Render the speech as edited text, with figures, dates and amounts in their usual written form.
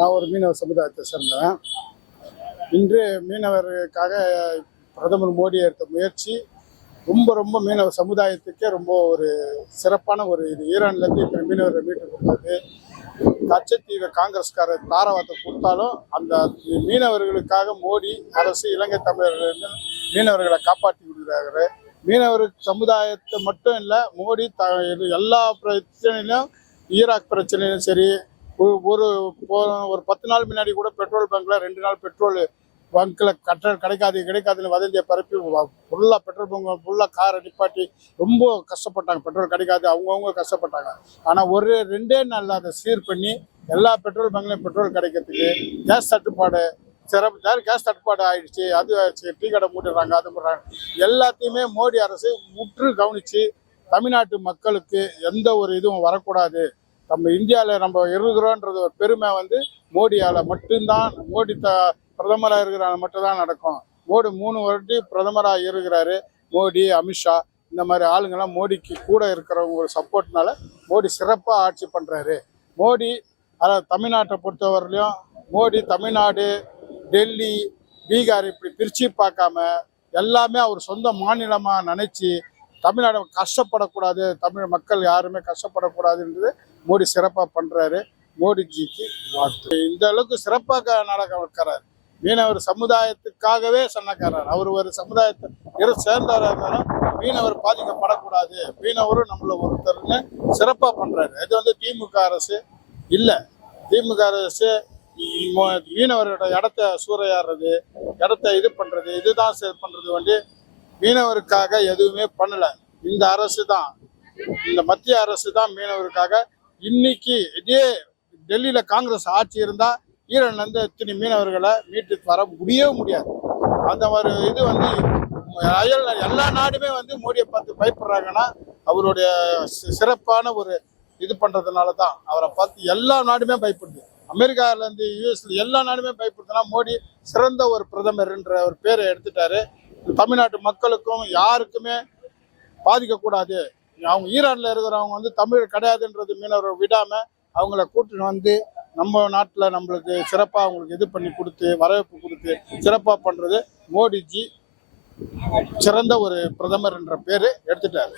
நான் ஒரு மீனவ சமுதாயத்தை சேர்ந்தேன். இன்று மீனவர்களுக்காக பிரதமர் மோடி எடுத்த முயற்சி ரொம்ப ரொம்ப மீனவ சமுதாயத்துக்கே ரொம்ப ஒரு சிறப்பான ஒரு இது. ஈரான்லேருந்து இத்தனை மீனவரை மீட்டு கொடுத்தது. கச்சத்தீவை காங்கிரஸ்காரர் தாராவாத்தை கொடுத்தாலும் அந்த மீனவர்களுக்காக மோடி அரசு இலங்கை தமிழர்கள் மீனவர்களை காப்பாற்றி கொடுக்குறாரு. மீனவர் சமுதாயத்தை மட்டும் இல்லை, மோடி எல்லா பிரச்சனையிலும், ஈராக் பிரச்சனையிலும் சரி, ஒரு 10 நாள் முன்னாடி கூட பெட்ரோல் பங்க்ல 2 நாள் பெட்ரோல் பங்க்ல கிடைக்காதுன்னு வதந்தியை பரப்பி ஃபுல்லாக பெட்ரோல் பங்க் ஃபுல்லாக காரை நிப்பாட்டி ரொம்ப கஷ்டப்பட்டாங்க. பெட்ரோல் கிடைக்காது, அவங்கவுங்க கஷ்டப்பட்டாங்க. ஆனால் 2 நாளில் அதை சீர் பண்ணி எல்லா பெட்ரோல் பங்க்லையும் பெட்ரோல் கிடைக்கிறதுக்கு கேஸ் தட்டுப்பாடு கேஸ் தட்டுப்பாடு ஆயிடுச்சு. அது டீ கடை மூட்டுறாங்க, அது பண்ணுறாங்க. எல்லாத்தையுமே மோடி அரசு முற்று கவனித்து தமிழ்நாட்டு மக்களுக்கு எந்த ஒரு இதுவும் வரக்கூடாது, நம்ம இந்தியாவில் நம்ம இருக்கிறோன்றது ஒரு பெருமை மோடியால் மட்டும்தான், மோடி பிரதமராக இருக்கிறாங்க மட்டும்தான் நடக்கும். மோடி 3 வருடம் பிரதமராக இருக்கிறாரு. மோடி, அமித்ஷா இந்த மாதிரி ஆளுங்கெல்லாம் மோடிக்கு கூட இருக்கிறவங்க ஒரு சப்போர்ட்னால மோடி சிறப்பாக ஆட்சி பண்ணுறாரு. மோடி அதாவது தமிழ்நாட்டை பொறுத்தவரையிலையும் மோடி தமிழ்நாடு, டெல்லி, பீகார் இப்படி பிரித்து பார்க்காம எல்லாமே அவர் சொந்த மாநிலமாக நினச்சி தமிழ்நாடு கஷ்டப்படக்கூடாது, தமிழ் மக்கள் யாருமே கஷ்டப்படக்கூடாதுன்றது மோடி சிறப்பாக பண்ணுறாரு. மோடிஜிக்கு வாழ்த்து. இந்த அளவுக்கு சிறப்பாக நாடகம் இருக்கிறார். மீனவர் சமுதாயத்துக்காகவே சொன்னக்காரர். அவர் ஒரு சமுதாயத்தை சேர்ந்தவராக இருந்தாலும் மீனவர் பாதிக்கப்படக்கூடாது, மீனவரும் நம்மள ஒருத்தர்னு சிறப்பாக பண்ணுறாரு. இது திமுக அரசு இல்லை. திமுக அரசு மீனவரோட இடத்த சூறையாடுறது, இடத்த இது பண்ணுறது, இதுதான் பண்ணுறது. மீனவருக்காக எதுவுமே பண்ணலை. இந்த அரசு தான், இந்த மத்திய அரசு தான் மீனவருக்காக. இன்னைக்கு இதே டெல்லியில் காங்கிரஸ் ஆட்சி இருந்தால் ஈரான்லேருந்து இத்தனை மீனவர்களை மீட்டு வர முடியவே முடியாது. அந்த ஒரு இது எல்லா நாடுமே மோடியை பார்த்து பயப்படுறாங்கன்னா அவருடைய சிறப்பான ஒரு இது பண்ணுறதுனால தான். அவரை பார்த்து எல்லா நாடுமே பயப்படுது. அமெரிக்காவிலேருந்து யூஎஸ்ல எல்லா நாடுமே பயப்படுதுன்னா மோடி சிறந்த ஒரு பிரதமர்ன்ற ஒரு பேரை எடுத்துட்டாரு. தமிழ்நாட்டு மக்களுக்கும் யாருக்குமே பாதிக்கக்கூடாது. அவங்க ஈரானில் இருக்கிறவங்க தமிழ் கிடையாதுன்றது மீனவரை விடாமல் அவங்கள கூட்டின்னு நம்ம நாட்டில் நம்மளுக்கு சிறப்பாக அவங்களுக்கு இது பண்ணி கொடுத்து வரவேற்பு கொடுத்து சிறப்பாக பண்ணுறது மோடிஜி சிறந்த ஒரு பிரதமர் என்ற பேர் எடுத்துட்டாரு.